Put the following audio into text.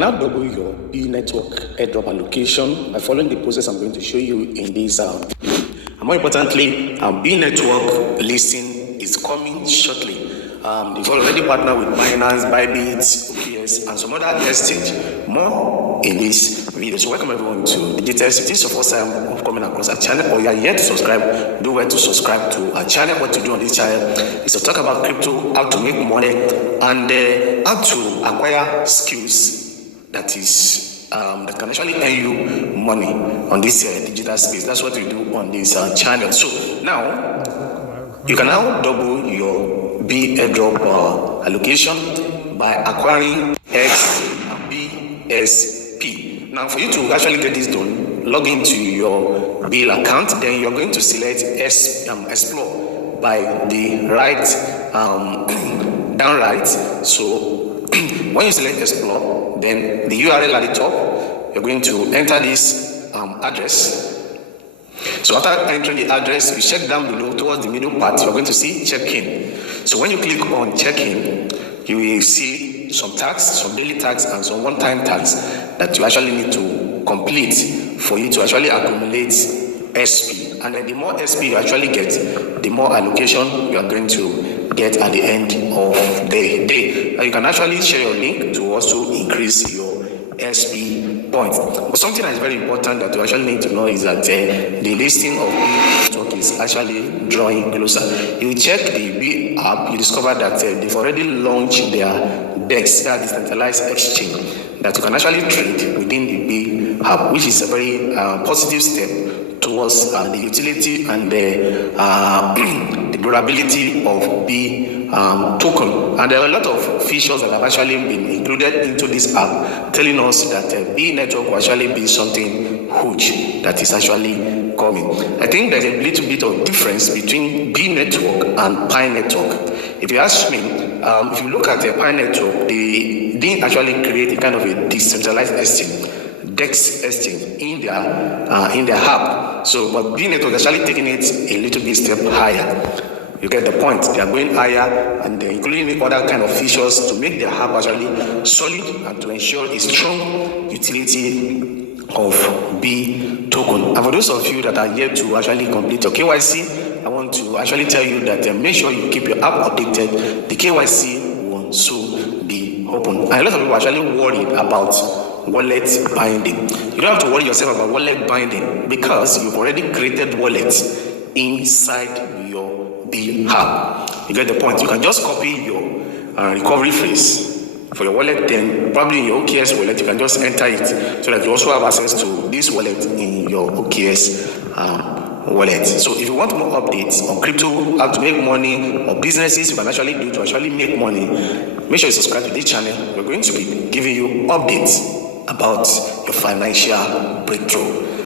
Now double your Bee network airdrop allocation by following the process I'm going to show you in this video. And more importantly, our Bee network listing is coming shortly. They've already partnered with Binance, Bybit, OPS, and some other exchange. More in this video. So welcome everyone to Digital. If this is your first time coming across our channel, or you are yet to subscribe, do well to subscribe to our channel. What to do on this channel is to talk about crypto, how to make money, and how to acquire skills that is that can actually earn you money on this digital space. That's what we do on this channel. So now you can now double your Bee Airdrop allocation by acquiring XBSP. Now for you to actually get this done, log into your Bee account. Then you're going to select Explore by the right down right. So when you select Explore, then the URL at the top, you're going to enter this address. So after entering the address, you check down below towards the middle part, you're going to see check-in. So when you click on check-in, you will see some tags, some daily tags, and some one-time tags that you actually need to complete for you to actually accumulate SP. And then the more SP you actually get, the more allocation you are going to get at the end of the day. And you can actually share your link to also increase your SP points. But something that is very important that you actually need to know is that the listing of Bee network is actually drawing closer. You check the Bee app, you discover that they've already launched their DEX, that decentralized exchange, that you can actually trade within the Bee app, which is a very positive step towards the utility and the durability of Bee token. And there are a lot of features that have actually been included into this app, telling us that Bee network will actually be something huge that is actually coming. I think there's a little bit of difference between Bee network and Pi network. If you ask me, if you look at the Pi network, they didn't actually create a kind of a decentralized exchange, DEX exchange in their app. So but Bee network is actually taking it a little bit step higher. You get the point. They are going higher, and they're including other kind of features to make their app actually solid and to ensure a strong utility of Bee token. And for those of you that are yet to actually complete your KYC, I want to actually tell you that make sure you keep your app updated. The KYC will soon be open. And a lot of people are actually worried about wallet binding. You don't have to worry yourself about wallet binding because you've already created wallets inside your Bee app. You get the point. You can just copy your recovery phrase for your wallet, then probably in your OKS wallet you can just enter it so that you also have access to this wallet in your OKS wallet. So if you want more updates on crypto, how to make money, or businesses you can actually do to actually make money, make sure you subscribe to this channel. We're going to be giving you updates about your financial breakthrough.